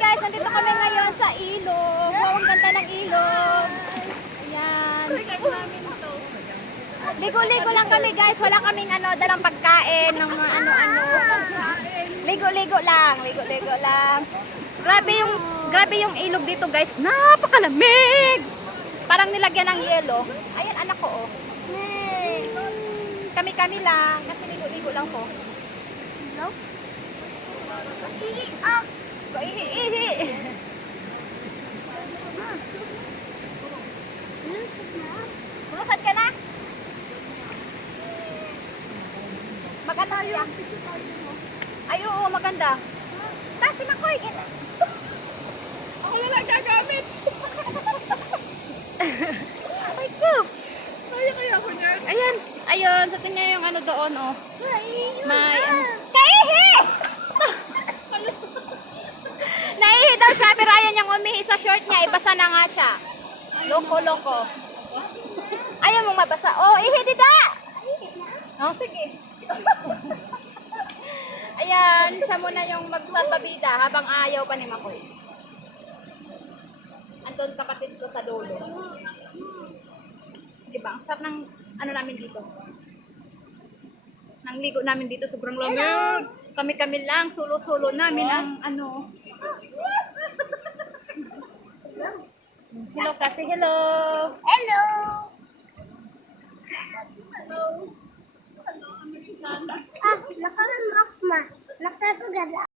guys, nandito kami ngayon sa ilog. Wow, ang ganda ng ilog. Ayan. Ligo-ligo lang kami guys. Wala kaming dalang pagkain ng mga ano-ano. Ligo-ligo lang. Ligo-ligo lang. Grabe yung ilog dito guys. Napakalamig. Parang nilagyan ng yelo. Ayan anak ko oh. Kami-kami lang. Kasi ligo-ligo lang po. Nope. Ihi. Bulusad ka na? Maganda siya. Ay, oo, maganda. Kasi makoy. Ako na lang gagamit. Ay ko. Kaya ko niyan. Ayan. Ayun, sa tingnan yung ano doon, oh. May, kaihi! Naihi daw siya, pero ayaw niyang umihi sa short niya. Ibasa na nga siya. Loko-loko. Ayaw mong mabasa. Oh, ihi dida! Oh, sige. Ayan, siya muna yung magsalbabida habang ayaw pa ni Makoy. Andun kapatid ko sa dulo. Diba? Ang sarap ng ano namin dito. Nang ligo namin dito, sobrang lamig. Kami-kami lang, solo-solo namin ang ano. Hello kasi, hello. Hello. Ah, nakasugat.